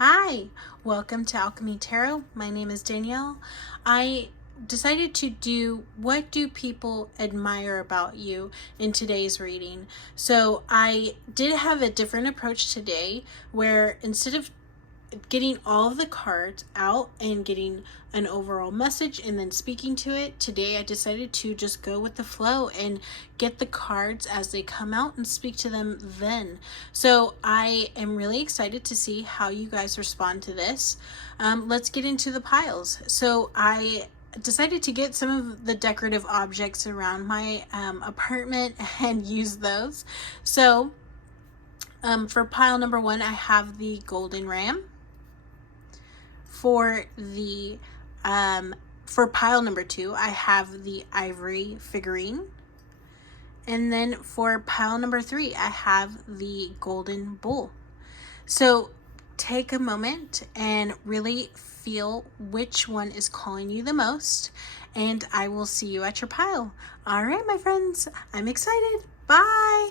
Hi, welcome to Alchemy Tarot. My name is Danielle. I decided to do what do people admire about you in today's reading. So I did have a different approach today where instead of getting all of the cards out and getting an overall message and then speaking to it, today I decided to just go with the flow and get the cards as they come out and speak to them then. So I am really excited to see how you guys respond to this. Let's get into the piles. So I decided to get some of the decorative objects around my apartment and use those. So for pile number 1, I have the golden ram. For pile number 2, I have the ivory figurine. And then for pile number 3, I have the golden bull. So take a moment and really feel which one is calling you the most, and I will see you at your pile. All right, my friends, I'm excited. Bye.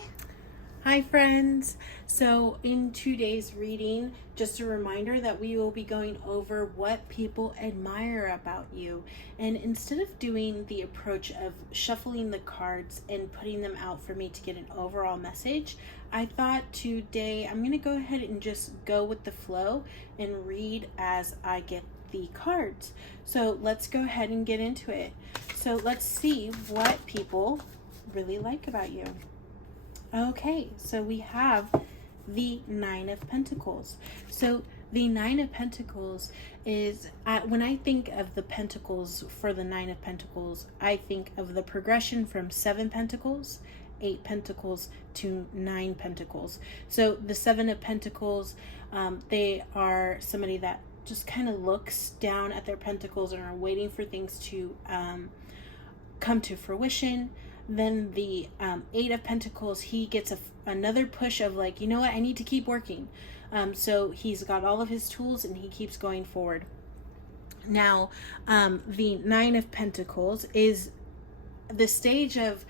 Hi friends, so in today's reading, just a reminder that we will be going over what people admire about you. And instead of doing the approach of shuffling the cards and putting them out for me to get an overall message, I thought today I'm going to go ahead and just go with the flow and read as I get the cards. So let's go ahead and get into it. So let's see what people really like about you. Okay, so we have the Nine of Pentacles. So the Nine of Pentacles is, when I think of the Pentacles for the Nine of Pentacles, I think of the progression from 7 Pentacles, 8 Pentacles to 9 Pentacles. So the 7 of Pentacles, they are somebody that just kind of looks down at their pentacles and are waiting for things to come to fruition. Then the 8 of Pentacles, he gets another push of like, you know what, I need to keep working. So he's got all of his tools and he keeps going forward. Now, the 9 of Pentacles is the stage of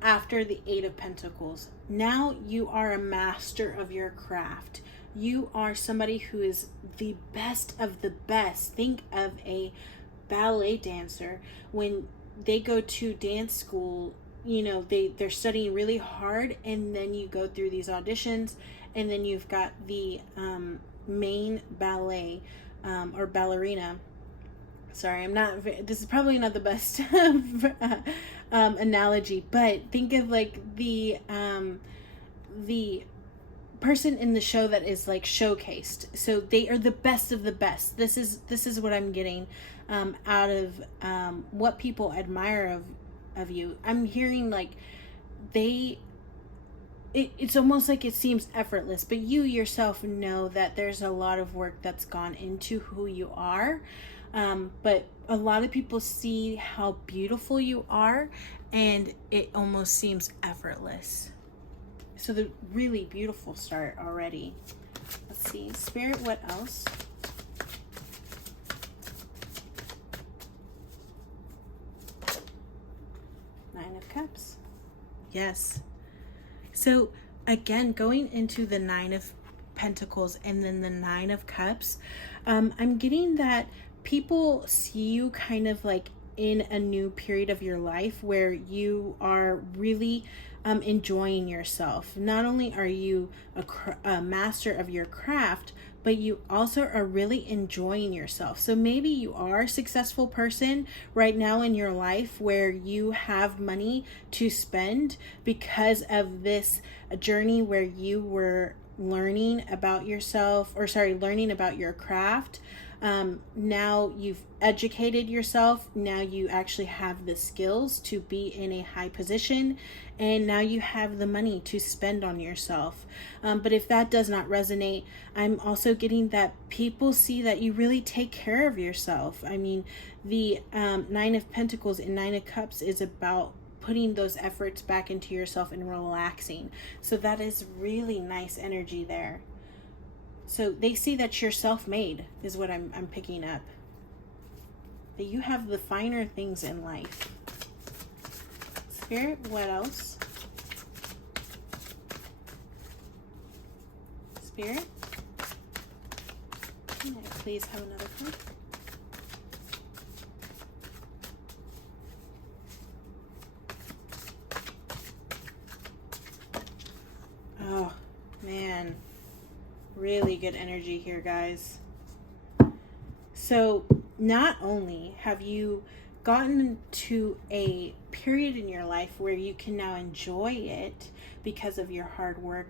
after the 8 of Pentacles. Now you are a master of your craft. You are somebody who is the best of the best. Think of a ballet dancer. When they go to dance school, you know, they're studying really hard, and then you go through these auditions, and then you've got the main ballet or ballerina. Sorry, this is probably not the best analogy, but think of like the person in the show that is like showcased. So they are the best of the best. This is what I'm getting out of what people admire of you. I'm hearing like it's almost like it seems effortless, but you yourself know that there's a lot of work that's gone into who you are. But a lot of people see how beautiful you are, and it almost seems effortless. So the really beautiful start already. Let's see, Spirit, what else? Nine of Cups. Yes. So again, going into the 9 of Pentacles and then the 9 of Cups, I'm getting that people see you kind of like in a new period of your life where you are really enjoying yourself. Not only are you a master of your craft, but you also are really enjoying yourself. So maybe you are a successful person right now in your life where you have money to spend because of this journey where you were learning about yourself, or learning about your craft. Now you've educated yourself. Now you actually have the skills to be in a high position, and now you have the money to spend on yourself. But if that does not resonate, I'm also getting that people see that you really take care of yourself. I mean, the 9 of Pentacles and 9 of Cups is about putting those efforts back into yourself and relaxing. So that is really nice energy there. So they see that you're self-made is what I'm picking up. That you have the finer things in life. Spirit, what else? Spirit. Can I please have another card? Oh, man. Really good energy here, guys. So, not only have you gotten to a period in your life where you can now enjoy it because of your hard work,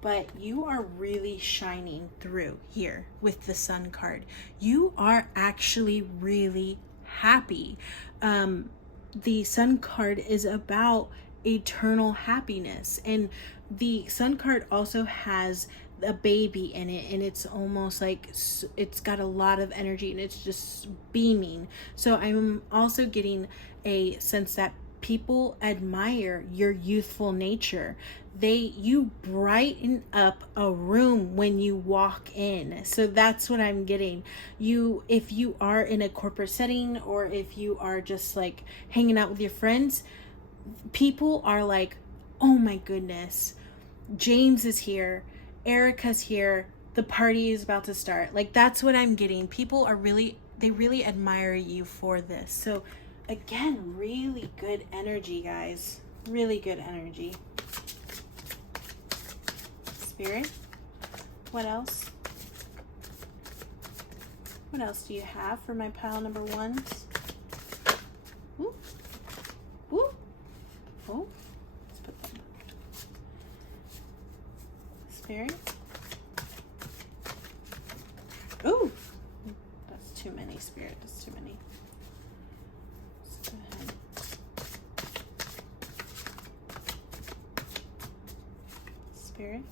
but you are really shining through here with the Sun card. You are actually really happy. The Sun card is about eternal happiness, and the Sun card also has a baby in it, and it's almost like it's got a lot of energy and it's just beaming. So I'm also getting a sense that people admire your youthful nature. You brighten up a room when you walk in. So that's what I'm getting. If you are in a corporate setting, or if you are just like hanging out with your friends, people are like, oh my goodness, James is here, Erica's here, the party is about to start. Like, that's what I'm getting. People are they really admire you for this. So again, really good energy, guys. Really good energy. Spirit, what else? What else do you have for my pile number ones? Ooh. Ooh. Oh, let's put that. Spirit. Ooh, that's too many, Spirit. That's too many. Let's go ahead. Spirit.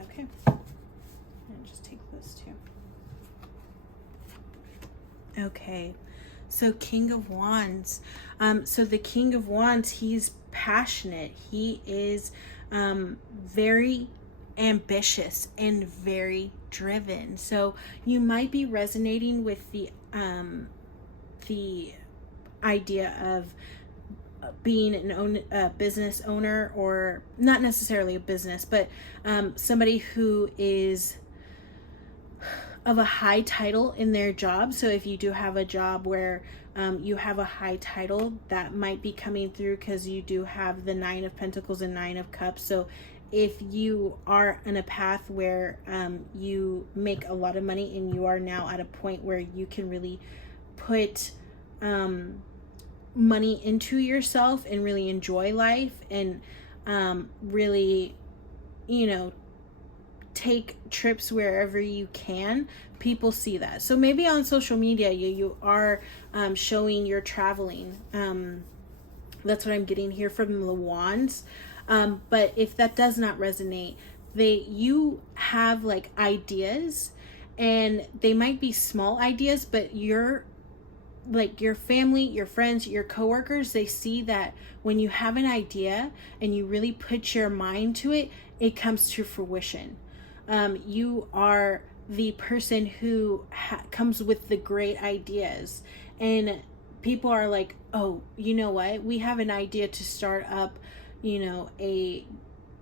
Okay. And just take those two. Okay, so King of Wands. So the King of Wands, he's passionate. He is very ambitious and very driven. So you might be resonating with the idea of being a business owner, or not necessarily a business, but somebody who is of a high title in their job. So if you do have a job where you have a high title, that might be coming through because you do have the 9 of Pentacles and 9 of Cups. So if you are in a path where you make a lot of money and you are now at a point where you can really put money into yourself and really enjoy life, and really, take trips wherever you can, people see that. So maybe on social media you are showing you're traveling. That's what I'm getting here from the Wands. But if that does not resonate, you have like ideas, and they might be small ideas, but your family, your friends, your coworkers, they see that when you have an idea and you really put your mind to it, it comes to fruition. You are the person who comes with the great ideas, and people are like, oh, you know what? We have an idea to start up, a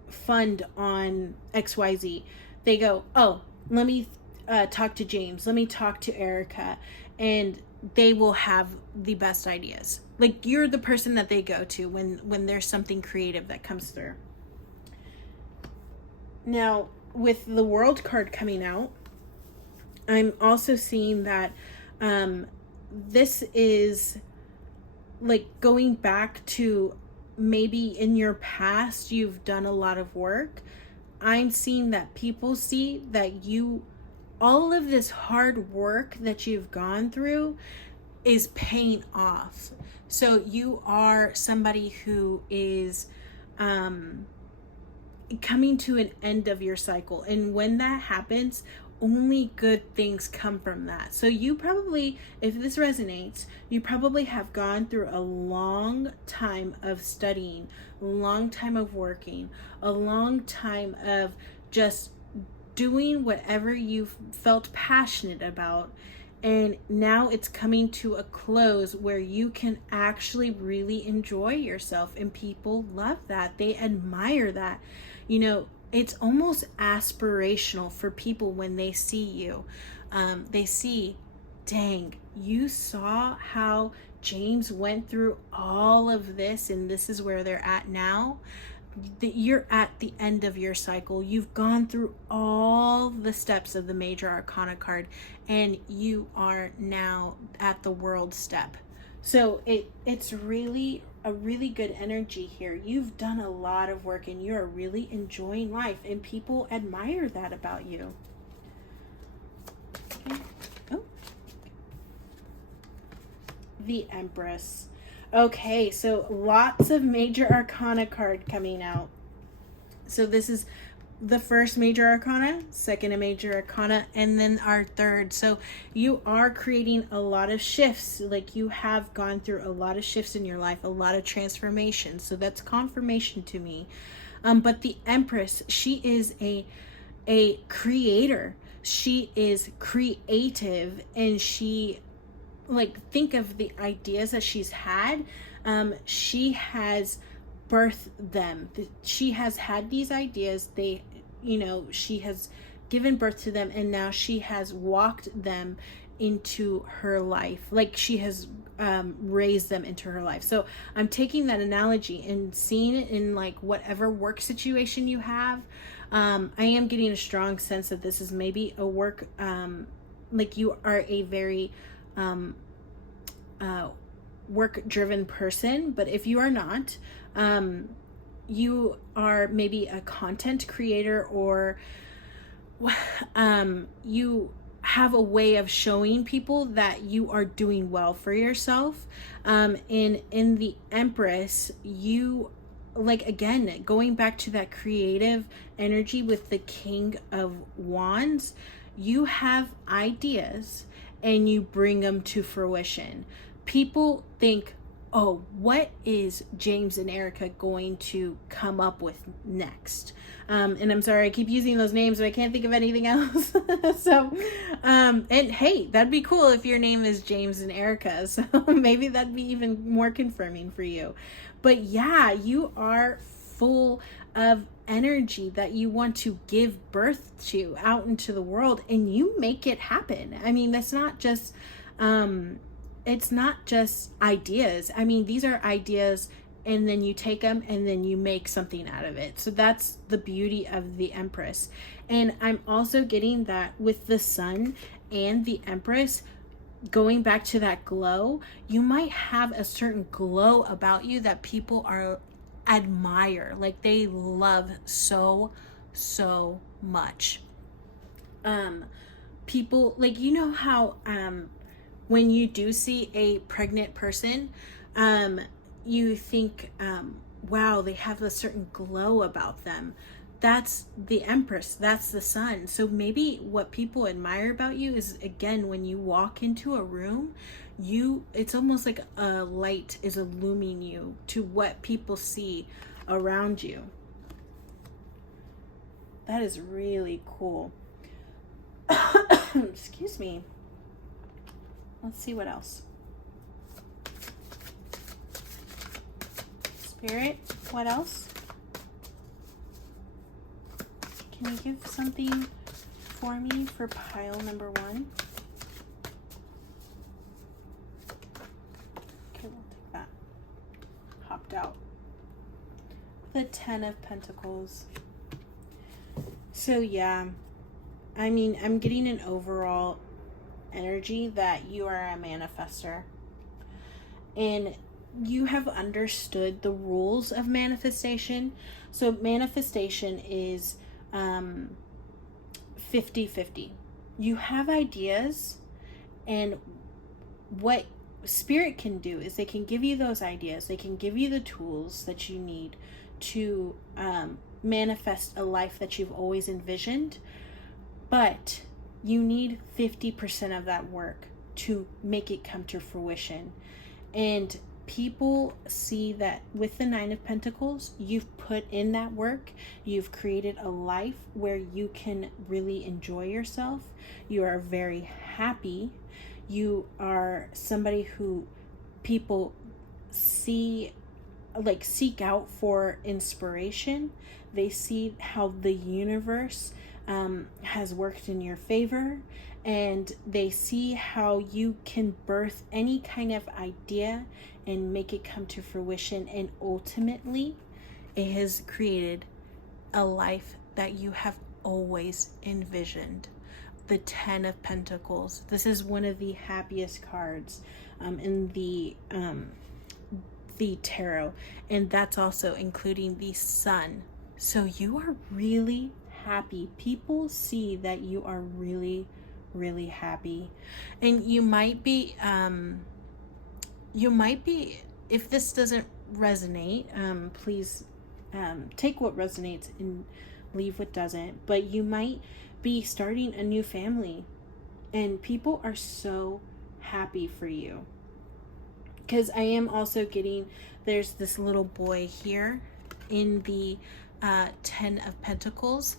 fund on XYZ. They go, oh, let me talk to James. Let me talk to Erica. And they will have the best ideas. Like, you're the person that they go to when there's something creative that comes through. Now, with the World card coming out, I'm also seeing that this is like going back to maybe in your past you've done a lot of work. I'm seeing that people see that all of this hard work that you've gone through is paying off. So you are somebody who is coming to an end of your cycle, and when that happens, only good things come from that. So you probably, if this resonates, you probably have gone through a long time of studying, a long time of working, a long time of just doing whatever you felt passionate about, and now it's coming to a close where you can actually really enjoy yourself, and people love that. They admire that. You know, it's almost aspirational for people when they see you. They see, dang, you saw how James went through all of this, and this is where they're at now. You're at the end of your cycle. You've gone through all the steps of the major arcana card, and you are now at the world step. So it's really a really good energy here. You've done a lot of work and you're really enjoying life, and people admire that about you. Okay. Oh. The Empress. Okay, so lots of major arcana card coming out. So this is the first major arcana, second major arcana, and then our third. So you are creating a lot of shifts. Like, you have gone through a lot of shifts in your life, a lot of transformation. So that's confirmation to me. But the Empress, she is a creator. She is creative, and she, like, think of the ideas that she's had. She has birthed them. She has had these ideas. They, you know, she has given birth to them, and now she has walked them into her life. Like, she has raised them into her life. So I'm taking that analogy and seeing it in, like, whatever work situation you have. I am getting a strong sense that this is maybe a work, like, you are a very work-driven person. But if you are not, you are maybe a content creator, or you have a way of showing people that you are doing well for yourself. And in the Empress, you, like, again, going back to that creative energy with the King of Wands, you have ideas and you bring them to fruition. People think, oh, what is James and Erica going to come up with next? And I'm sorry, I keep using those names, but I can't think of anything else. So, and hey, that'd be cool if your name is James and Erica. So maybe that'd be even more confirming for you. But yeah, you are full of energy that you want to give birth to out into the world, and you make it happen. I mean, that's not just, it's not just ideas. I mean, these are ideas, and then you take them and then you make something out of it. So that's the beauty of the Empress. And I'm also getting that with the Sun and the Empress, going back to that glow, you might have a certain glow about you that people admire, like they love so much. People, like, you know how when you do see a pregnant person, you think, wow, they have a certain glow about them. That's the Empress, that's the Sun. So maybe what people admire about you is, again, when you walk into a room, it's almost like a light is illumining you to what people see around you. That is really cool. Excuse me. Let's see what else. Spirit, what else? Can you give something for me for pile number 1? Okay, we'll take that. Popped out. The 10 of Pentacles. So yeah, I mean, I'm getting an overall energy that you are a manifester. And you have understood the rules of manifestation. So manifestation is 50-50. You have ideas, and what Spirit can do is they can give you those ideas. They can give you the tools that you need to manifest a life that you've always envisioned. But you need 50% of that work to make it come to fruition. And people see that with the 9 of Pentacles, you've put in that work. You've created a life where you can really enjoy yourself. You are very happy. You are somebody who people see, like, seek out for inspiration. They see how the universe has worked in your favor, and they see how you can birth any kind of idea and make it come to fruition. And ultimately, it has created a life that you have always envisioned. The 10 of Pentacles. This is one of the happiest cards in the tarot, and that's also including the Sun. So you are really happy. People see that you are really, really happy. And you might be if this doesn't resonate, please take what resonates and leave what doesn't. But you might be starting a new family, and people are so happy for you. Because I am also getting, there's this little boy here in the 10 of Pentacles,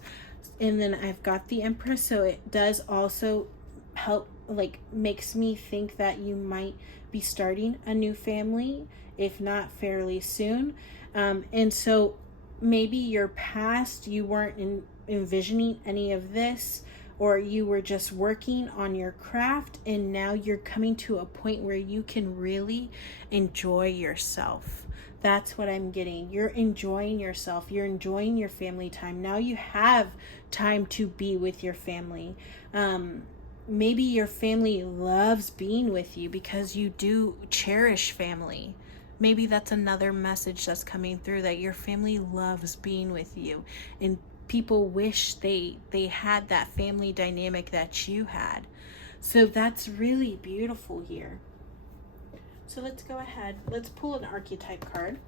and then I've got the Empress, so it does also help, like, makes me think that you might be starting a new family, if not fairly soon. And so maybe your past, you weren't envisioning any of this, or you were just working on your craft, and now you're coming to a point where you can really enjoy yourself. That's what I'm getting. You're enjoying yourself. You're enjoying your family time. Now you have time to be with your family. Maybe your family loves being with you because you do cherish family. Maybe that's another message that's coming through, that your family loves being with you, and people wish they had that family dynamic that you had. So that's really beautiful here. So let's go ahead. Let's pull an archetype card.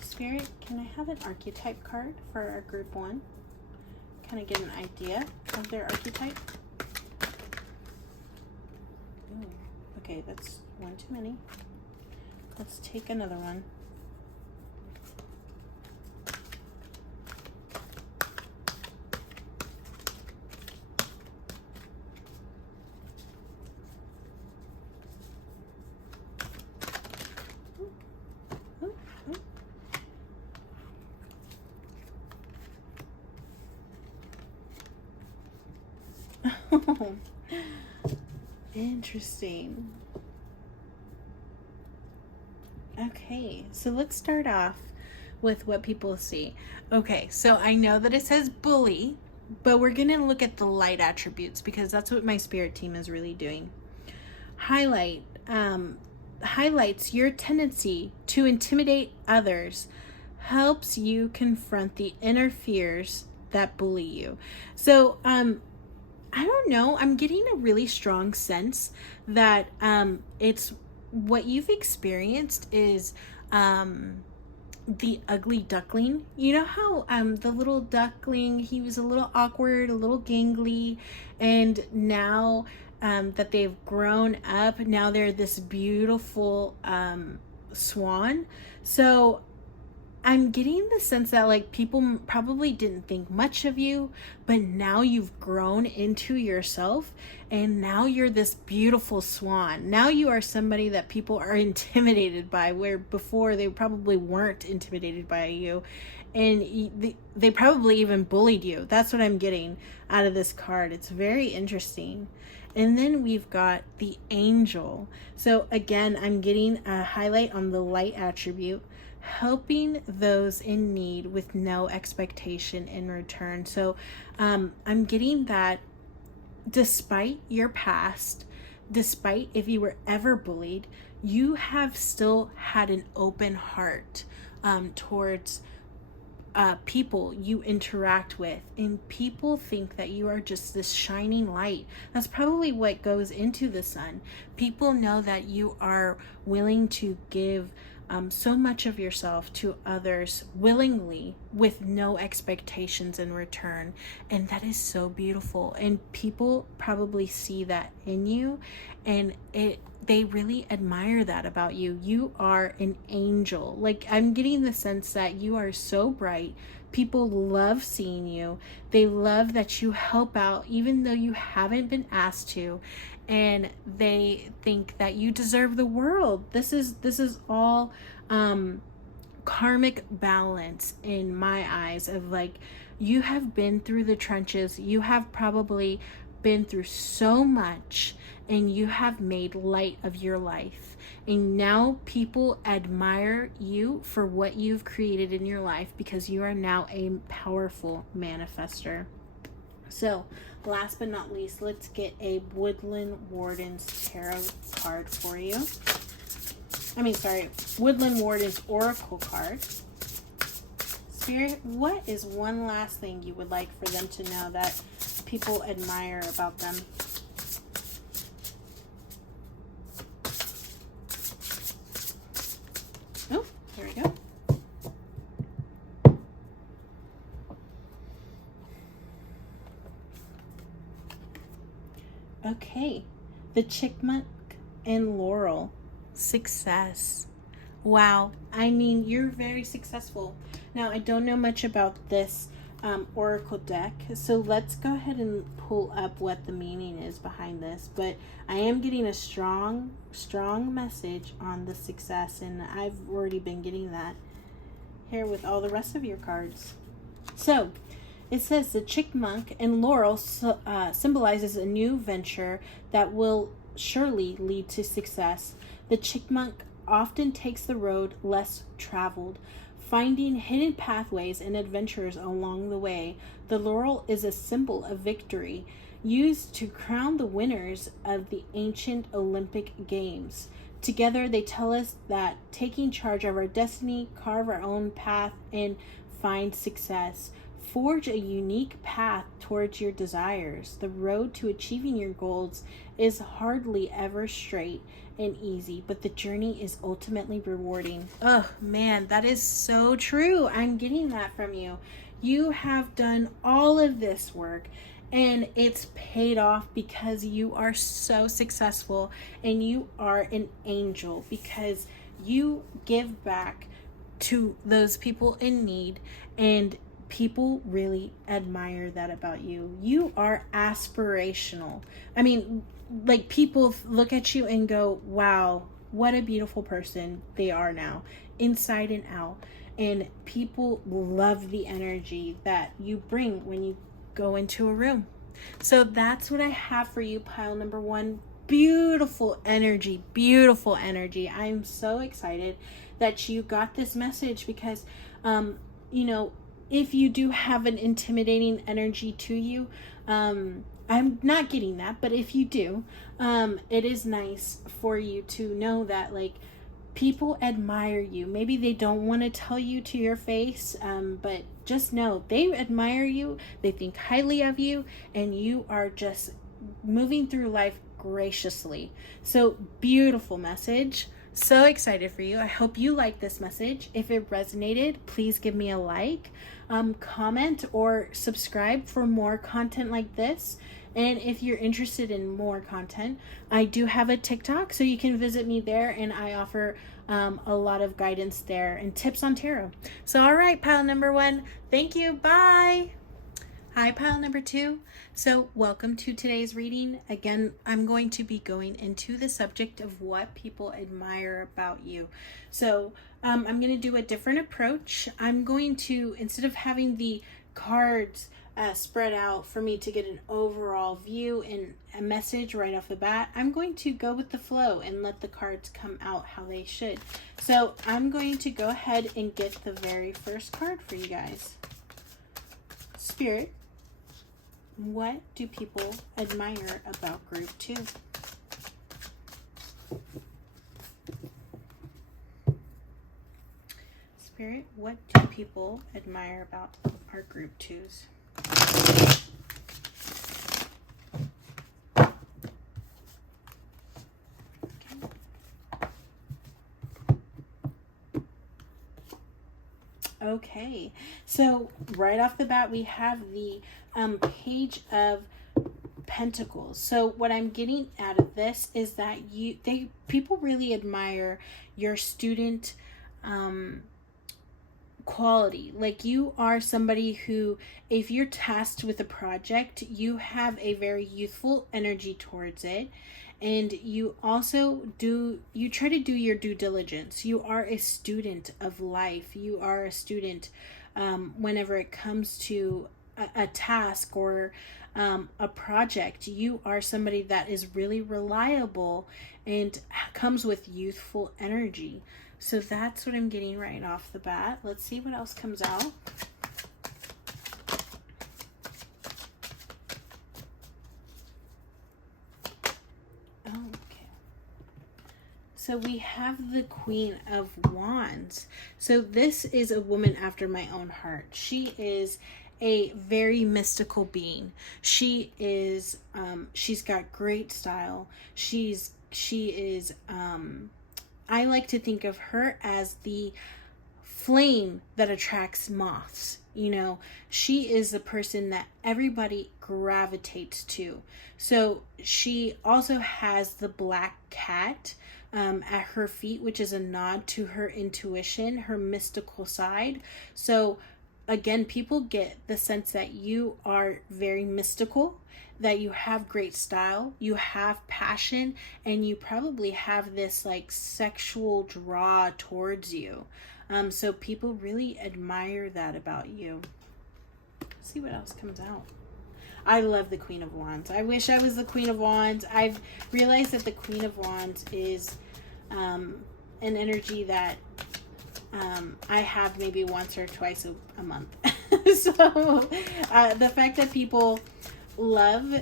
Spirit, can I have an archetype card for our group 1? Kind of get an idea of their archetype. Ooh, okay, that's one too many. Let's take another one. Interesting. Okay, so let's start off with what people see. Okay, so I know that it says bully, but we're going to look at the light attributes because that's what my spirit team is really doing. Highlights your tendency to intimidate others, helps you confront the inner fears that bully you. So, I don't know. I'm getting a really strong sense that it's what you've experienced is the ugly duckling. You know how the little duckling, he was a little awkward, a little gangly, and now that they've grown up, now they're this beautiful swan. So I'm getting the sense that, like, people probably didn't think much of you, but now you've grown into yourself, and now you're this beautiful swan. Now you are somebody that people are intimidated by, where before they probably weren't intimidated by you, and they probably even bullied you. That's what I'm getting out of this card. It's very interesting. And then we've got the angel. So again, I'm getting a highlight on the light attribute, helping those in need with no expectation in return. So I'm getting that despite your past, despite if you were ever bullied, you have still had an open heart towards people you interact with, and people think that you are just this shining light. That's probably what goes into the sun. People know that you are willing to give so much of yourself to others willingly with no expectations in return, and that is so beautiful. And people probably see that in you, and they really admire that about you. You are an angel. Like, I'm getting the sense that you are so bright, People love seeing you. They love that you help out even though you haven't been asked to, and they think that you deserve the world. This is all karmic balance in my eyes, of like, you have been through the trenches. You have probably been through so much, and you have made light of your life. And now people admire you for what you've created in your life, because you are now a powerful manifester. So, last but not least, let's get a Woodland Warden's Tarot card for you. Woodland Warden's Oracle card. Spirit, what is one last thing you would like for them to know that people admire about them? Oh, there we go. Okay, the Chickmunk and Laurel. Success. Wow, I mean, you're very successful. Now, I don't know much about this oracle deck, so let's go ahead and pull up what the meaning is behind this. But I am getting a strong message on the success, and I've already been getting that here with all the rest of your cards. So it says the Chickmunk and Laurel symbolizes a new venture that will surely lead to success. The Chickmunk often takes the road less traveled, finding hidden pathways and adventures along the way. The laurel is a symbol of victory, used to crown the winners of the ancient Olympic Games. Together, they tell us that taking charge of our destiny, carve our own path, and find success. Forge a unique path towards your desires. The road to achieving your goals is hardly ever straight and easy, but the journey is ultimately rewarding. Oh man, that is so true. I'm getting that from you. You have done all of this work, and it's paid off because you are so successful, and you are an angel because you give back to those people in need, and people really admire that about you. You are aspirational. I mean, like, people look at you and go, wow, what a beautiful person they are now, inside and out. And people love the energy that you bring when you go into a room. So that's what I have for you, pile number one. Beautiful energy, beautiful energy. I'm so excited that you got this message because, you know, if you do have an intimidating energy to you, I'm not getting that, but if you do, it is nice for you to know that, like, people admire you. Maybe they don't want to tell you to your face, but just know they admire you, they think highly of you, and you are just moving through life graciously. So, beautiful message. So excited for you. I hope you like this message. If it resonated, please give me a like, comment, or subscribe for more content like this. And if you're interested in more content, I do have a TikTok, so you can visit me there, and I offer a lot of guidance there and tips on tarot. So, all right, pile number one, thank you. Bye. Hi, pile number two. So welcome to today's reading. Again, I'm going to be going into the subject of what people admire about you. So I'm going to do a different approach. I'm going to, instead of having the cards spread out for me to get an overall view and a message right off the bat, I'm going to go with the flow and let the cards come out how they should. So I'm going to go ahead and get the very first card for you guys. Spirit, what do people admire about group 2? Spirit, what do people admire about our group 2s? Okay, so right off the bat, we have the Page of Pentacles. So what I'm getting out of this is that people really admire your student quality. Like, you are somebody who, if you're tasked with a project, you have a very youthful energy towards it. And you also you try to do your due diligence. You are a student of life. You are a student whenever it comes to a task or a project. You are somebody that is really reliable and comes with youthful energy. So that's what I'm getting right off the bat. Let's see what else comes out. Okay. So we have the Queen of Wands. So this is a woman after my own heart. She is a very mystical being. She is she's got great style. She is I like to think of her as the flame that attracts moths. You know, she is the person that everybody gravitates to. So she also has the black cat at her feet, which is a nod to her intuition, her mystical side. So again, people get the sense that you are very mystical, that you have great style, you have passion, and you probably have this like sexual draw towards you. So people really admire that about you. Let's see what else comes out. I love the Queen of Wands. I wish I was the Queen of Wands. I've realized that the Queen of Wands is an energy that I have maybe once or twice a month. So the fact that people love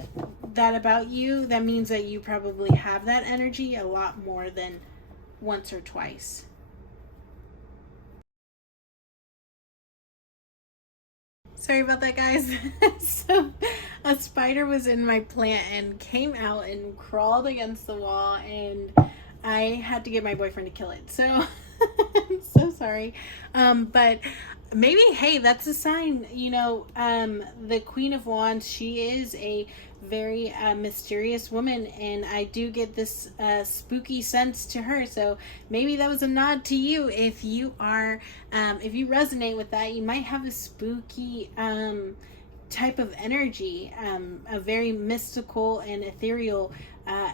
that about you, that means that you probably have that energy a lot more than once or twice. Sorry about that, guys. So a spider was in my plant and came out and crawled against the wall, and I had to get my boyfriend to kill it. So I'm so sorry. But maybe, hey, that's a sign. You know, the Queen of Wands, she is a very mysterious woman, and I do get this spooky sense to her. So maybe that was a nod to you. If you are if you resonate with that, you might have a spooky type of energy, a very mystical and ethereal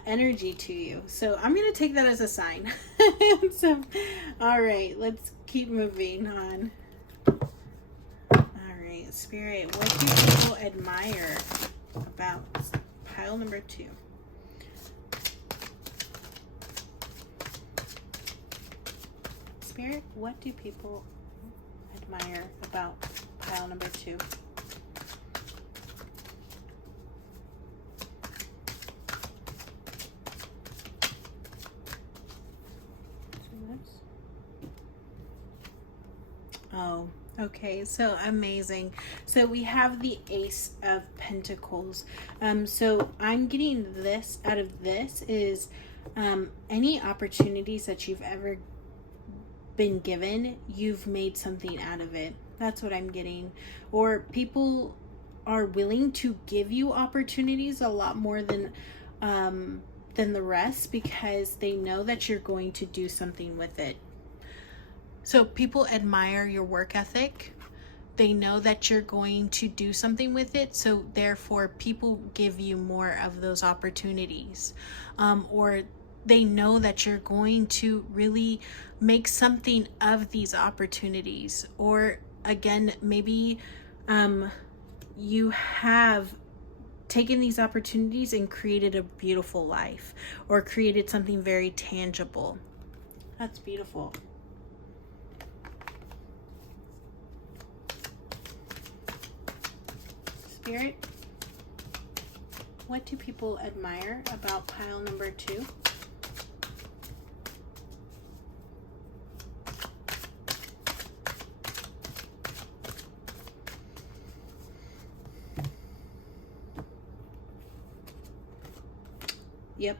energy to you. So I'm going to take that as a sign. So, all right, let's keep moving on. All right, Spirit, what do people admire about pile number 2? Spirit, what do people admire about pile number 2? Oh, okay, so amazing. So we have the Ace of Pentacles. So I'm getting this out of this is any opportunities that you've ever been given, you've made something out of it. That's what I'm getting. Or people are willing to give you opportunities a lot more than the rest, because they know that you're going to do something with it. So people admire your work ethic. They know that you're going to do something with it. So therefore, people give you more of those opportunities. Or they know that you're going to really make something of these opportunities. Or again, maybe you have taken these opportunities and created a beautiful life, or created something very tangible. That's beautiful. Spirit, what do people admire about pile number 2? Yep,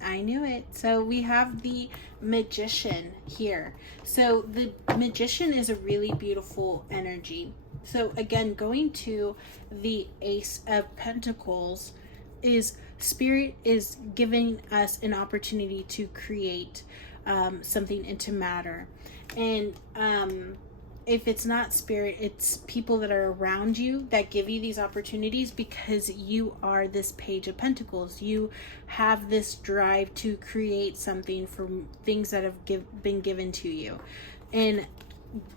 I knew it. So we have the Magician here. So the Magician is a really beautiful energy. So again, going to the Ace of Pentacles, is Spirit is giving us an opportunity to create something into matter. And if it's not spirit, it's people that are around you that give you these opportunities, because you are this Page of Pentacles. You have this drive to create something from things that have been given to you. And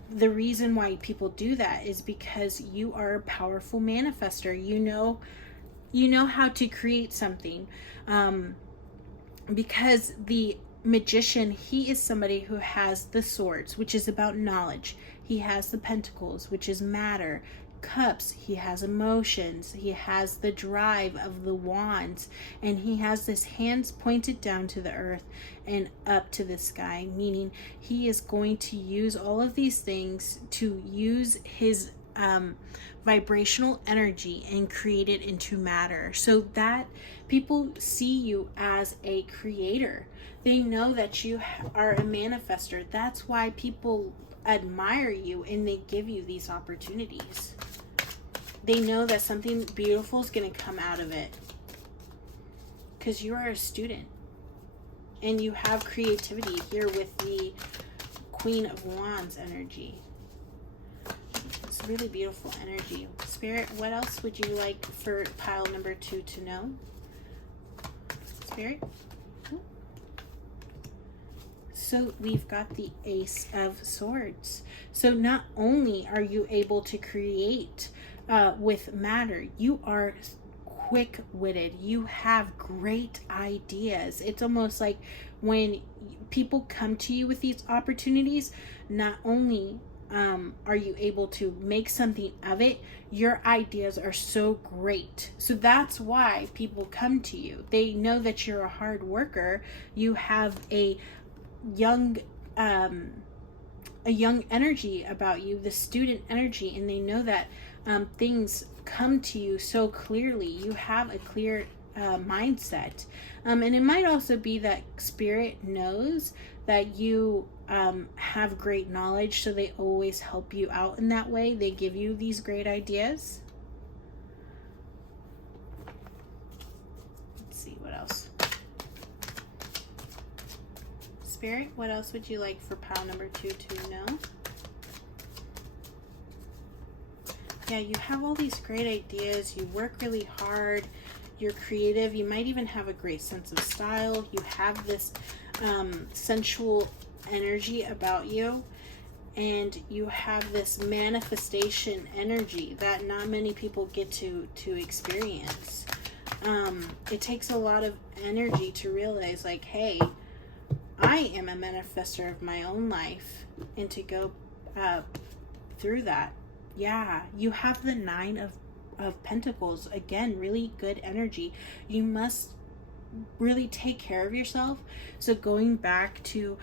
the reason why people do that is because you are a powerful manifester. You know how to create something. Because the Magician, he is somebody who has the Swords, which is about knowledge. He has the Pentacles, which is matter. Cups, he has emotions. He has the drive of the Wands, and he has his hands pointed down to the earth and up to the sky, meaning he is going to use all of these things to use his vibrational energy and create it into matter, so that people see you as a creator. They know that you are a manifester. That's why people admire you and they give you these opportunities. They know that something beautiful is going to come out of it, because you are a student and you have creativity here with the Queen of Wands energy. It's really beautiful energy. Spirit, what else would you like for pile number 2 to know? Spirit? So we've got the Ace of Swords. So not only are you able to create with matter, you are quick-witted. You have great ideas. It's almost like when people come to you with these opportunities, not only are you able to make something of it, your ideas are so great. So that's why people come to you. They know that you're a hard worker. You have a young energy about you, the student energy, and they know that things come to you so clearly. You have a clear mindset, and it might also be that Spirit knows that you have great knowledge, so they always help you out in that way. They give you these great ideas. Let's see what else. Spirit, what else would you like for pile number 2 to know? Yeah, you have all these great ideas. You work really hard. You're creative. You might even have a great sense of style. You have this sensual energy about you, and you have this manifestation energy that not many people get to experience. It takes a lot of energy to realize, like, hey, I am a manifester of my own life, and to go through that. Yeah, you have the 9 of Pentacles. Again, really good energy. You must really take care of yourself. So going back to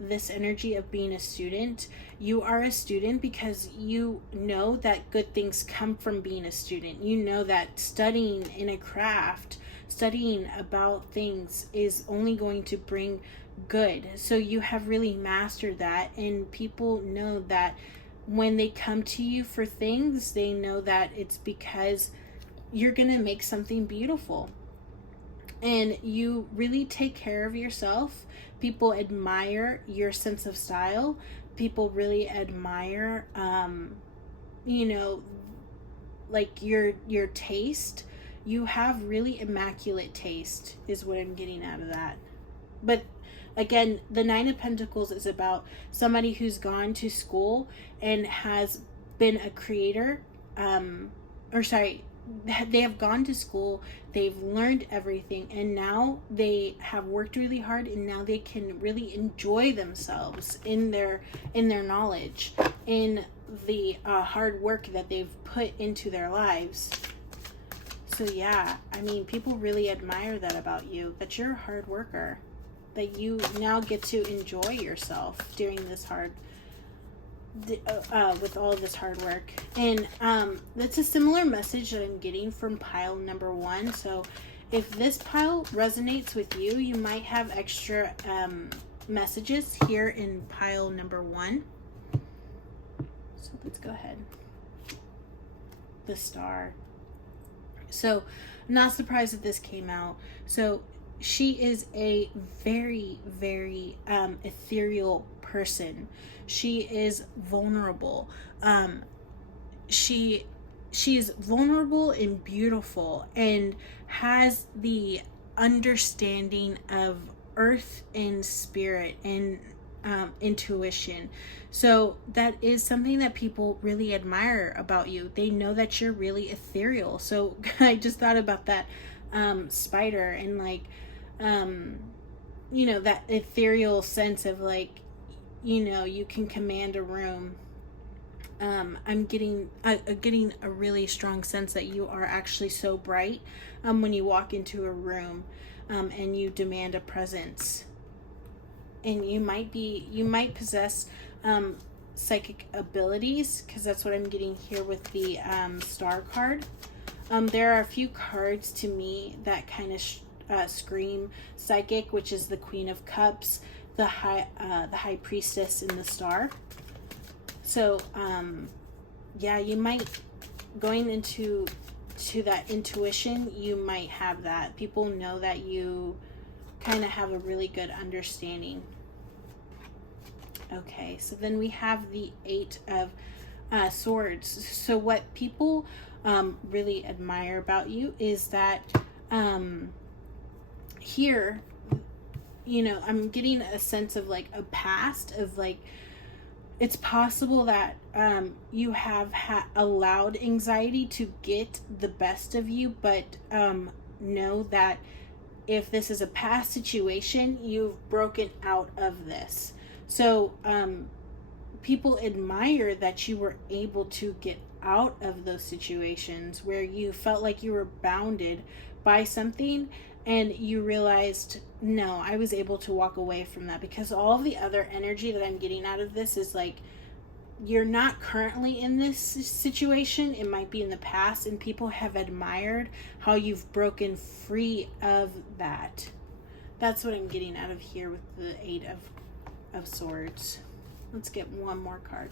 this energy of being a student, you are a student because you know that good things come from being a student. You know that studying in a craft, studying about things is only going to bring good. So you have really mastered that, and people know that when they come to you for things, they know that it's because you're gonna make something beautiful, and you really take care of yourself. People admire your sense of style. People really admire you know, like your taste. You have really immaculate taste is what I'm getting out of that. But again, the 9 of Pentacles is about somebody who's gone to school and has been a creator, they have gone to school, they've learned everything, and now they have worked really hard, and now they can really enjoy themselves in their knowledge, in the hard work that they've put into their lives. So yeah, I mean, people really admire that about you, that you're a hard worker, that you now get to enjoy yourself during this hard with all of this hard work. And that's a similar message that I'm getting from pile number 1. So if this pile resonates with you, you might have extra messages here in pile number 1. So let's go ahead. The Star. So not surprised that this came out. So she is a very, very ethereal person. She is vulnerable. She is vulnerable and beautiful, and has the understanding of earth and spirit and intuition. So that is something that people really admire about you. They know that you're really ethereal. So I just thought about that spider, and like you know, that ethereal sense of like, you know, you can command a room. I'm getting a really strong sense that you are actually so bright when you walk into a room, and you demand a presence. And you might possess psychic abilities, because that's what I'm getting here with the star card. There are a few cards to me that kind of scream psychic, which is the Queen of Cups, the High Priestess, and the Star. So yeah, you might, going into that intuition, you might have that. People know that you kind of have a really good understanding. Okay, so then we have the Eight of Swords. So what people really admire about you is that here, you know, I'm getting a sense of like a past of like, it's possible that you have allowed anxiety to get the best of you, but know that if this is a past situation, you've broken out of this. So people admire that you were able to get out of those situations where you felt like you were bounded by something, and you realized, no, I was able to walk away from that. Because all the other energy that I'm getting out of this is like, you're not currently in this situation, it might be in the past, and people have admired how you've broken free of that. That's what I'm getting out of here with the Eight of Swords. Let's get one more card.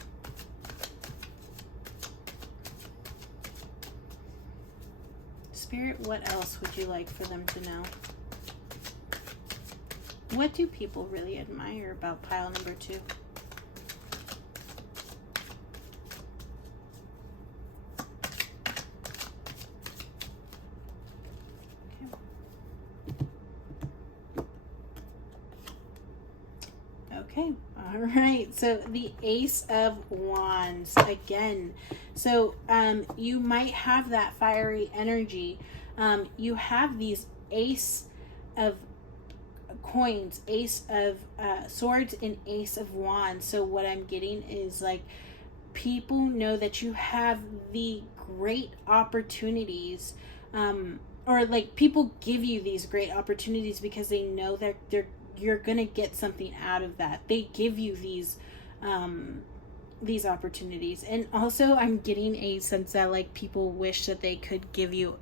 Spirit, what else would you like for them to know? What do people really admire about pile number 2? Okay, all right, so the Ace of Wands again. So you might have that fiery energy. You have these Ace of Coins, Ace of Swords, and Ace of Wands. So what I'm getting is like, people know that you have the great opportunities, or like people give you these great opportunities because they know that you're gonna get something out of that. They give you these opportunities. And also I'm getting a sense that like people wish that they could give you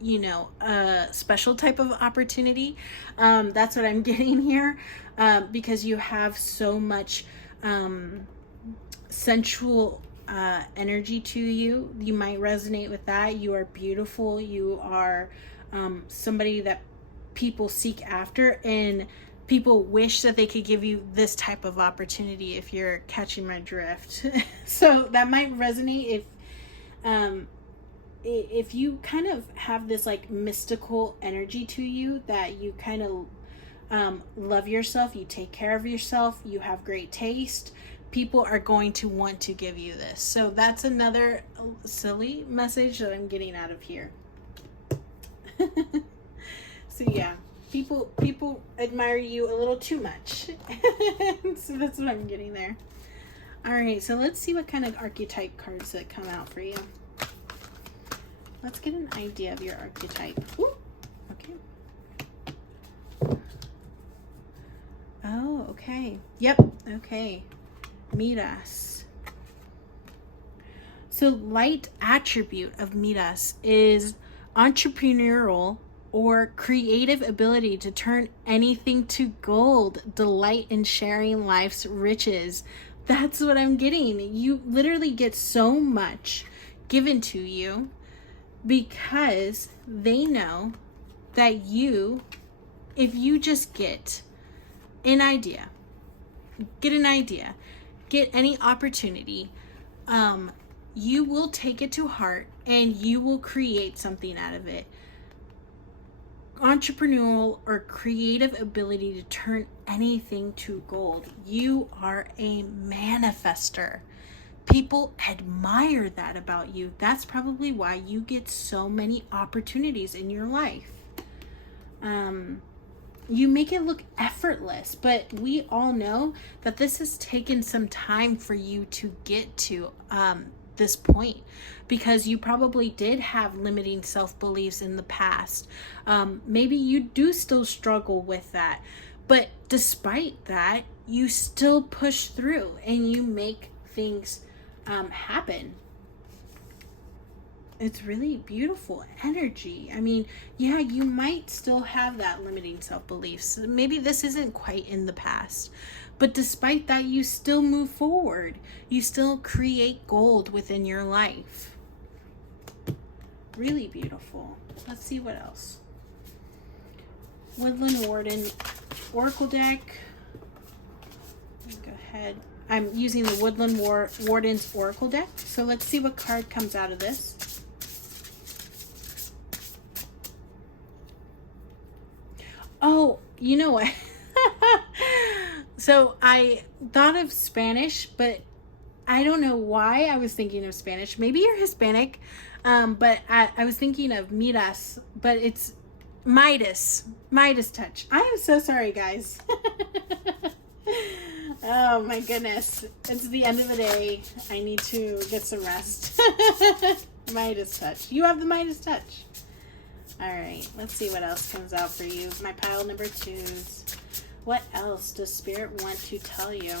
you know, a special type of opportunity. That's what I'm getting here, because you have so much sensual energy to you. You might resonate with that. You are beautiful. You are somebody that people seek after, and people wish that they could give you this type of opportunity, if you're catching my drift. So that might resonate if you kind of have this like mystical energy to you, that you kind of love yourself, you take care of yourself, you have great taste. People are going to want to give you this. So that's another silly message that I'm getting out of here. So yeah, people admire you a little too much. So that's what I'm getting there. All right, so let's see what kind of archetype cards that come out for you. Let's get an idea of your archetype. Ooh, okay. Oh, okay. Yep, okay. Midas. So light attribute of Midas is entrepreneurial or creative ability to turn anything to gold, delight in sharing life's riches. That's what I'm getting. You literally get so much given to you because they know that you, if you just get an idea, get an idea, get any opportunity, you will take it to heart and you will create something out of it. Entrepreneurial or creative ability to turn anything to gold. You are a manifester. People admire that about you. That's probably why you get so many opportunities in your life. You make it look effortless, but we all know that this has taken some time for you to get to this point, because you probably did have limiting self-beliefs in the past. Maybe you do still struggle with that, but despite that, you still push through and you make things happen. It's really beautiful energy. I mean, yeah, you might still have that limiting self-beliefs. Maybe this isn't quite in the past, but despite that, you still move forward. You still create gold within your life. Really beautiful. Let's see what else. Woodland Warden Oracle deck. Go ahead. I'm using the Woodland Warden's Oracle deck. So let's see what card comes out of this. Oh, you know what? So I thought of Spanish, but I don't know why I was thinking of Spanish. Maybe you're Hispanic, but I was thinking of Midas, but it's Midas touch. I am so sorry, guys. Oh my goodness. It's the end of the day. I need to get some rest. Midas touch. You have the Midas touch. All right, let's see what else comes out for you. My pile number 2s. What else does Spirit want to tell you?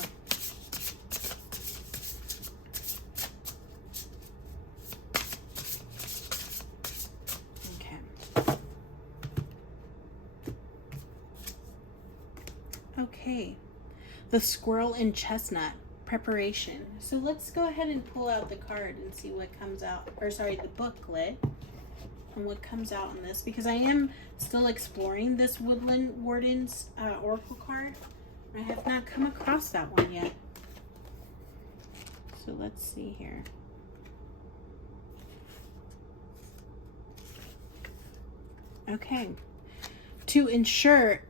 Okay. Okay. The Squirrel and Chestnut. Preparation. So let's go ahead and pull out the card and see what comes out. Or sorry, the booklet. And what comes out in this, because I am still exploring this Woodland Warden's Oracle card. I have not come across that one yet. So let's see here. Okay. To ensure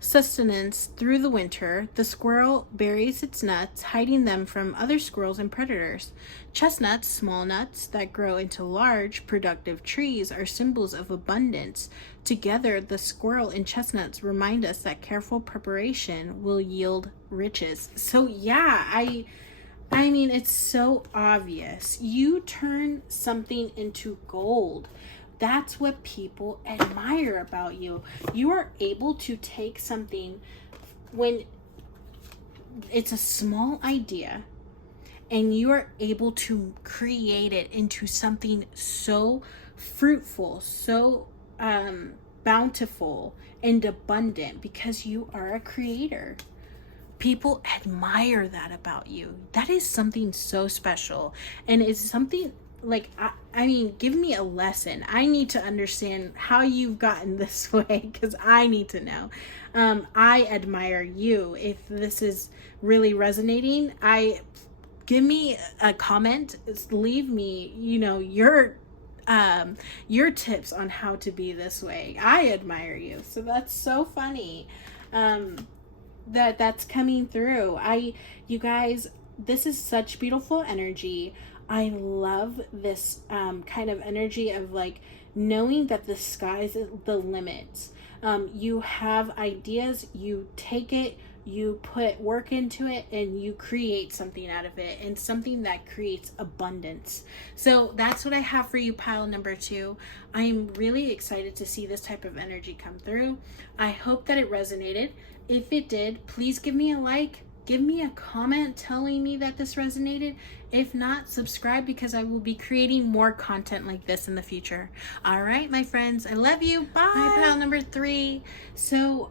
sustenance through the winter, the squirrel buries its nuts, hiding them from other squirrels and predators. Chestnuts, small nuts that grow into large, productive trees, are symbols of abundance. Together, the squirrel and chestnuts remind us that careful preparation will yield riches. So yeah, I mean, it's so obvious. You turn something into gold. That's what people admire about you. You are able to take something when it's a small idea and you are able to create it into something so fruitful, so bountiful and abundant, because you are a creator. People admire that about you. That is something so special, and it's something like, I mean, give me a lesson. I need to understand how you've gotten this way, because I need to know. I admire you. If this is really resonating, give me a comment. Leave me, your tips on how to be this way. I admire you. So that's so funny. That's coming through. You guys, this is such beautiful energy. I love this kind of energy of like knowing that the sky's the limit. You have ideas, you take it, you put work into it, and you create something out of it, and something that creates abundance. So that's what I have for you, pile number 2. I am really excited to see this type of energy come through. I hope that it resonated. If it did, please give me a like. Give me a comment telling me that this resonated. If not, subscribe, because I will be creating more content like this in the future. All right, my friends, I love you. Bye. My pile number 3. So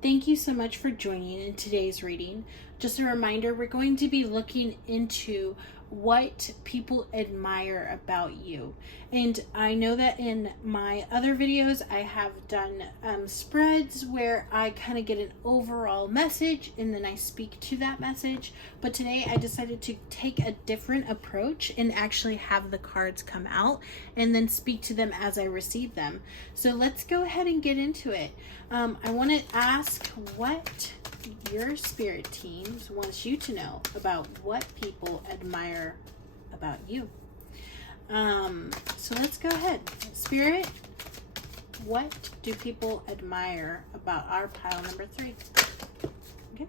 thank you so much for joining in today's reading. Just a reminder, we're going to be looking into what people admire about you. And I know that in my other videos I have done spreads where I kind of get an overall message and then I speak to that message, but today I decided to take a different approach and actually have the cards come out and then speak to them as I receive them. So let's go ahead and get into it. I want to ask what your spirit teams wants you to know about what people admire about you. So let's go ahead. Spirit, what do people admire about our pile number 3? Okay.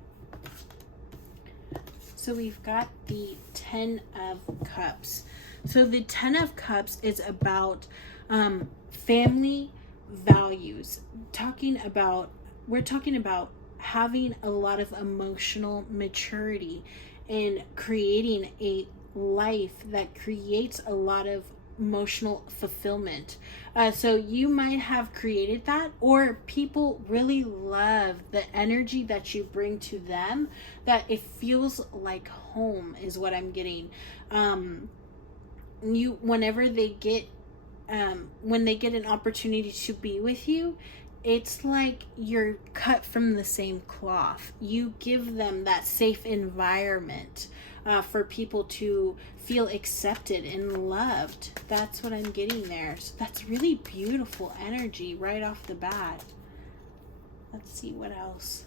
So we've got the 10 of Cups. So the 10 of Cups is about family values. We're talking about having a lot of emotional maturity and creating a life that creates a lot of emotional fulfillment. So you might have created that, or people really love the energy that you bring to them, that it feels like home is what I'm getting. Whenever they get when they get an opportunity to be with you, it's like you're cut from the same cloth. You give them that safe environment for people to feel accepted and loved. That's what I'm getting there. So that's really beautiful energy right off the bat. Let's see what else.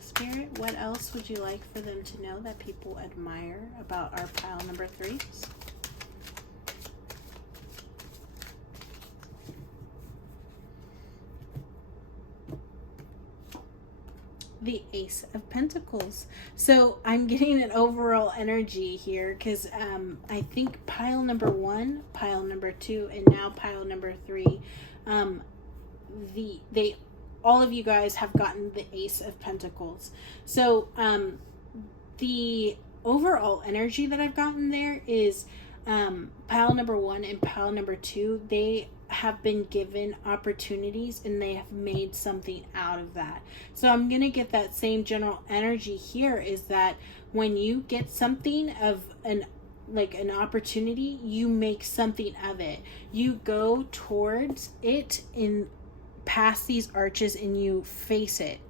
Spirit, what else would you like for them to know that people admire about our pile number 3s? The Ace of Pentacles. So I'm getting an overall energy here because I think pile number 1, pile number 2, and now pile number 3, all of you guys have gotten the Ace of Pentacles. So the overall energy that I've gotten there is pile number 1 and pile number 2, they have been given opportunities and they have made something out of that. So I'm gonna get that same general energy here, is that when you get something of an opportunity, you make something of it. You go towards it and past these arches and you face it.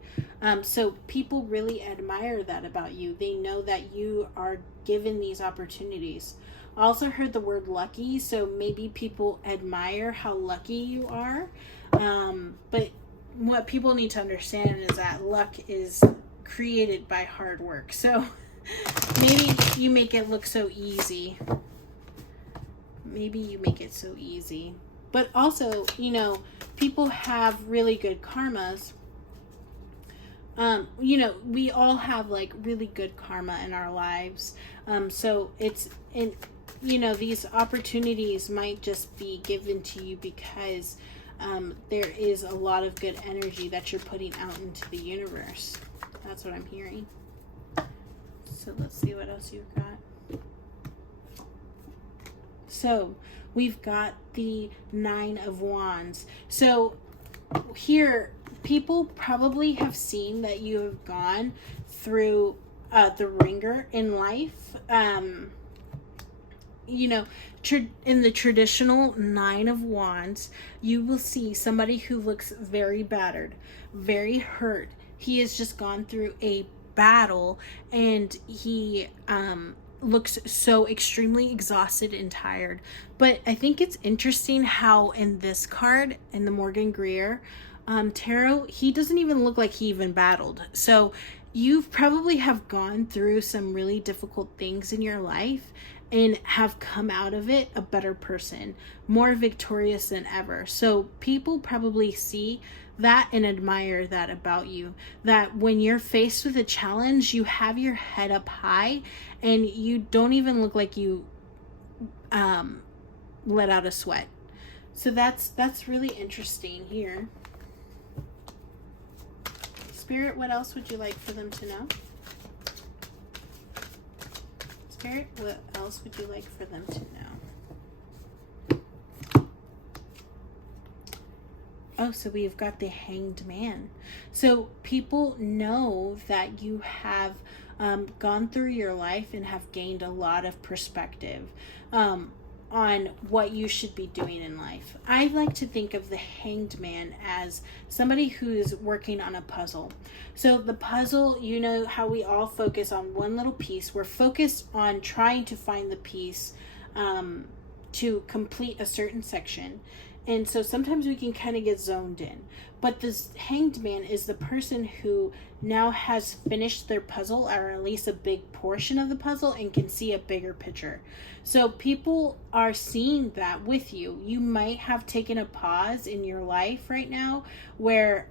So people really admire that about you. They know that you are given these opportunities. I also heard the word lucky, so maybe people admire how lucky you are. But what people need to understand is that luck is created by hard work. So maybe you make it look so easy. Maybe you make it so easy. But also, people have really good karmas. We all have like really good karma in our lives. So these opportunities might just be given to you because there is a lot of good energy that you're putting out into the universe. That's what I'm hearing. So let's see what else you've got. So we've got the 9 of Wands. So here, people probably have seen that you have gone through the ringer in life. In the traditional 9 of Wands, you will see somebody who looks very battered, very hurt. He has just gone through a battle and he looks so extremely exhausted and tired. But I think it's interesting how in this card, in the Morgan Greer tarot, he doesn't even look like he even battled. So you probably have gone through some really difficult things in your life and have come out of it a better person, more victorious than ever. So people probably see that and admire that about you, that when you're faced with a challenge, you have your head up high and you don't even look like you let out a sweat. So that's really interesting here. Spirit, what else would you like for them to know? Spirit, what else would you like for them to know? Oh, so we've got the Hanged Man. So people know that you have gone through your life and have gained a lot of perspective on what you should be doing in life. I like to think of the Hanged Man as somebody who's working on a puzzle. So the puzzle, you know how we all focus on one little piece. We're focused on trying to find the piece to complete a certain section. And so sometimes we can kind of get zoned in. But this Hanged Man is the person who now has finished their puzzle, or at least a big portion of the puzzle, and can see a bigger picture. So people are seeing that with you. You might have taken a pause in your life right now where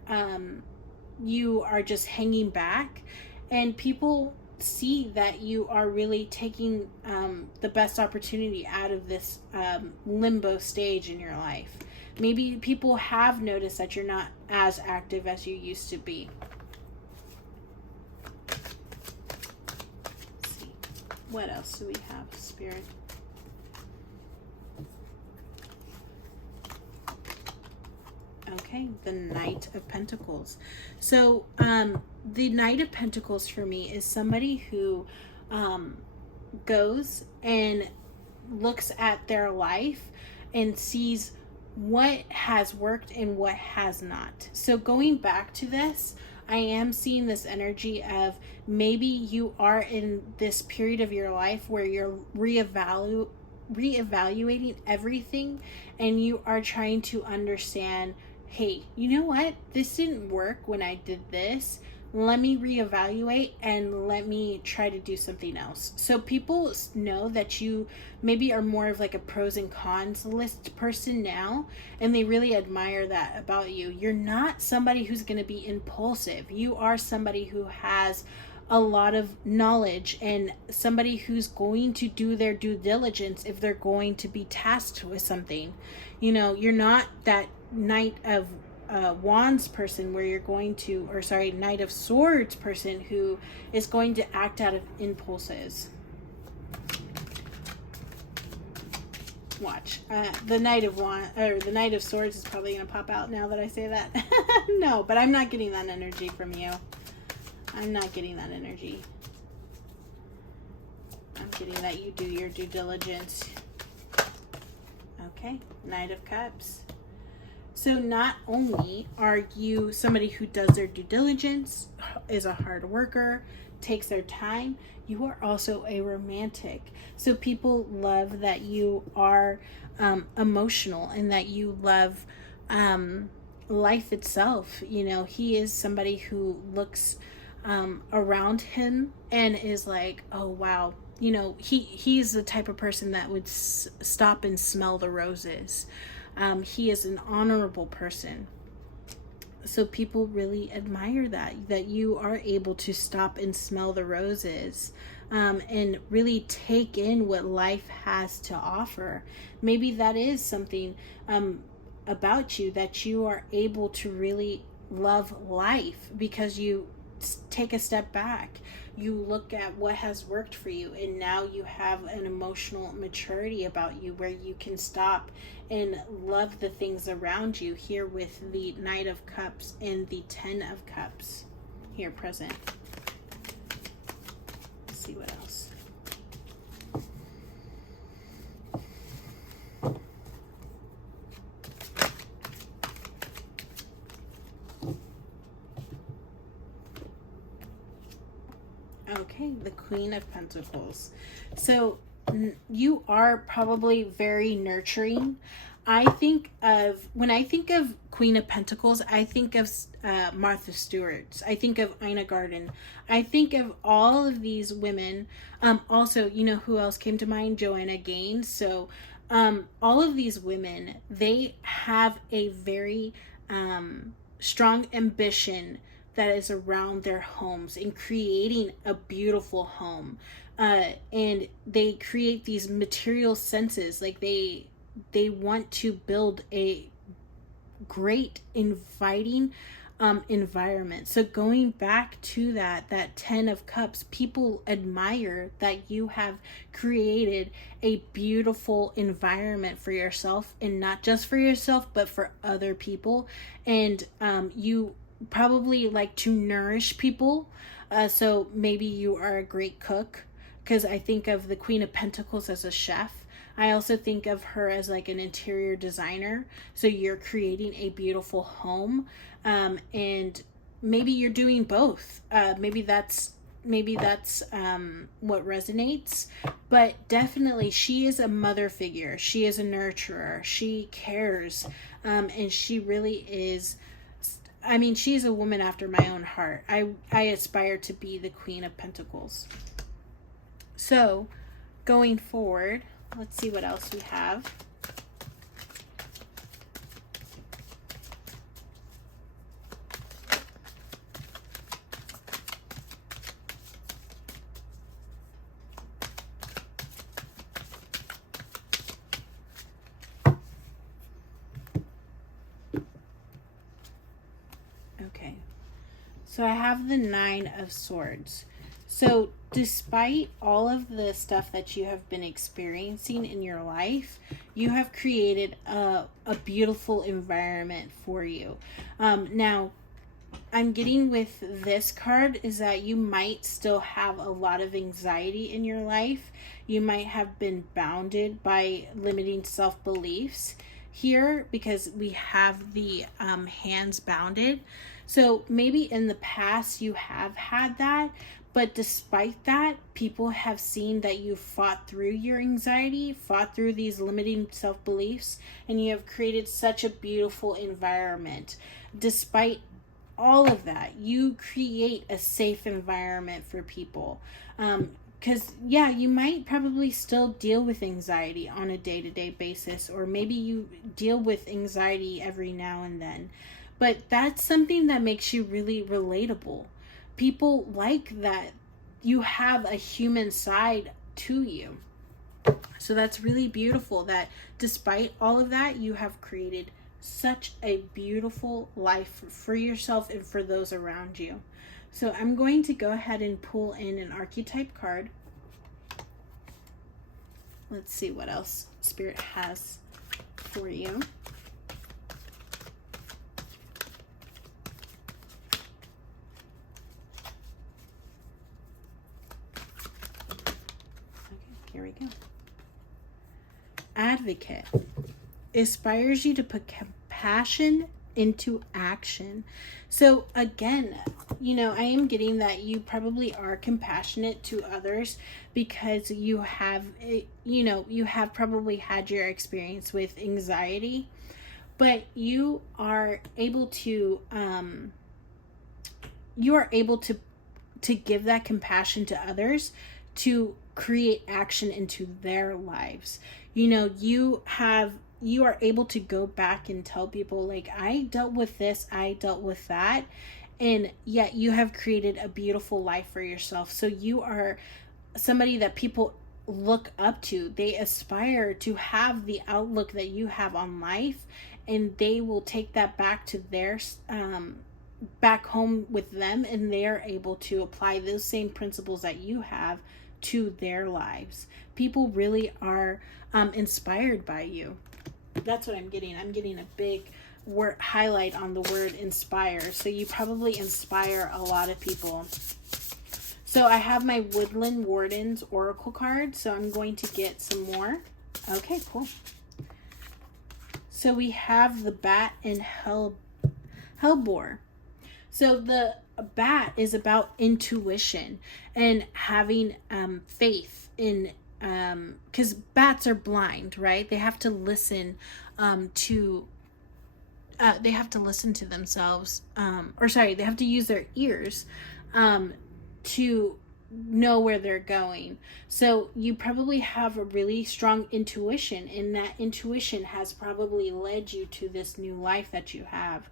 you are just hanging back, and people see that you are really taking the best opportunity out of this limbo stage in your life. Maybe people have noticed that you're not as active as you used to be. Let's see. What else do we have, Spirit? Okay, the Knight of Pentacles. So, the Knight of Pentacles for me is somebody who goes and looks at their life and sees what has worked and what has not. So going back to this, I am seeing this energy of maybe you are in this period of your life where you're reevaluating everything, and you are trying to understand, hey, you know what? This didn't work when I did this. Let me reevaluate and let me try to do something else. So people know that you maybe are more of like a pros and cons list person now, and they really admire that about you. You're not somebody who's going to be impulsive. You are somebody who has a lot of knowledge and somebody who's going to do their due diligence if they're going to be tasked with something. You know, you're not that Knight of Wands person where you're going to, or sorry, Knight of Swords person who is going to act out of impulses. Watch. The Knight of the Knight of Swords is probably going to pop out now that I say that. No, but I'm not getting that energy from you. I'm not getting that energy. I'm getting that you do your due diligence. Okay, Knight of Cups. So not only are you somebody who does their due diligence, is a hard worker, takes their time, you are also a romantic. So people love that you are emotional and that you love life itself. You know, he is somebody who looks around him and is like, oh wow, you know, he's the type of person that would stop and smell the roses. He is an honorable person. So people really admire that you are able to stop and smell the roses, and really take in what life has to offer. Maybe that is something about you, that you are able to really love life because you take a step back. You look at what has worked for you, and now you have an emotional maturity about you where you can stop and love the things around you, here with the Knight of Cups and the Ten of Cups here present. Let's see what else. Okay, the Queen of Pentacles. So you are probably very nurturing. When I think of Queen of Pentacles, I think of Martha Stewart. I think of Ina Garten. I think of all of these women. Also, you know who else came to mind? Joanna Gaines. So all of these women, they have a very strong ambition that is around their homes and creating a beautiful home. And they create these material senses, like they want to build a great inviting environment. So going back to that Ten of Cups, people admire that you have created a beautiful environment for yourself, and not just for yourself but for other people. And you probably like to nourish people. So maybe you are a great cook, because I think of the Queen of Pentacles as a chef. I also think of her as like an interior designer. So you're creating a beautiful home, and maybe you're doing both. Maybe that's what resonates. But definitely, she is a mother figure. She is a nurturer. She cares, and she really is. I mean, she's a woman after my own heart. I aspire to be the Queen of Pentacles. So, going forward, let's see what else we have. Okay, so I have the Nine of Swords. So despite all of the stuff that you have been experiencing in your life, you have created a beautiful environment for you. Now, I'm getting with this card is that you might still have a lot of anxiety in your life. You might have been bounded by limiting self-beliefs here, because we have the hands bounded. So maybe in the past you have had that, but despite that, people have seen that you fought through your anxiety, fought through these limiting self-beliefs, and you have created such a beautiful environment. Despite all of that, you create a safe environment for people. Because, yeah, you might probably still deal with anxiety on a day-to-day basis, or maybe you deal with anxiety every now and then. But that's something that makes you really relatable. People like that you have a human side to you. So that's really beautiful that despite all of that, you have created such a beautiful life for yourself and for those around you. So I'm going to go ahead and pull in an archetype card. Let's see what else Spirit has for you. Here we go. Advocate inspires you to put compassion into action. So again, you know, I am getting that you probably are compassionate to others because you have, you know, you have probably had your experience with anxiety, but you are able to give that compassion to others to create action into their lives. You know, you are able to go back and tell people, like, I dealt with this, I dealt with that, and yet you have created a beautiful life for yourself. So you are somebody that people look up to. They aspire to have the outlook that you have on life, and they will take that back to their back home with them, and they are able to apply those same principles that you have to their lives. People really are inspired by you. That's what I'm getting. I'm getting a big word highlight on the word inspire. So you probably inspire a lot of people. So I have my Woodland Warden's Oracle card. So I'm going to get some more. Okay, cool. So we have the Bat and Hellbore. So the bat is about intuition and having faith in, because bats are blind, right? They have to listen to themselves, they have to use their ears to know where they're going. So you probably have a really strong intuition, and that intuition has probably led you to this new life that you have.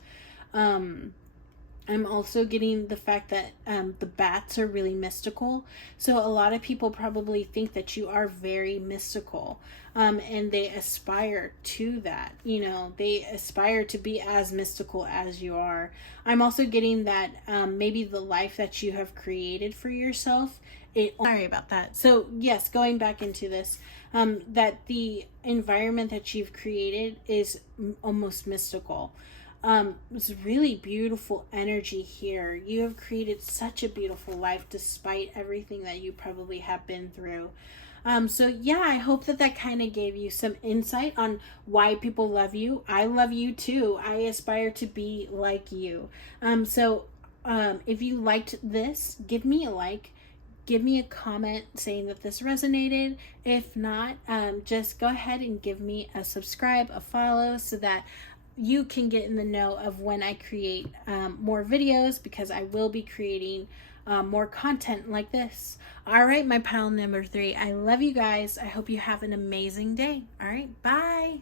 I'm also getting the fact that the bats are really mystical. So a lot of people probably think that you are very mystical, and they aspire to that. You know, they aspire to be as mystical as you are. I'm also getting that maybe the life that you have created for yourself, sorry about that. So yes, going back into this, that the environment that you've created is almost mystical. It's really beautiful energy here. You have created such a beautiful life despite everything that you probably have been through. So yeah, I hope that that kind of gave you some insight on why people love you. I love you too. I aspire to be like you. If you liked this, give me a like. Give me a comment saying that this resonated. If not, just go ahead and give me a subscribe, a follow, so that you can get in the know of when I create more videos, because I will be creating more content like this. All right, my pile number 3. I love you guys. I hope you have an amazing day. All right, bye.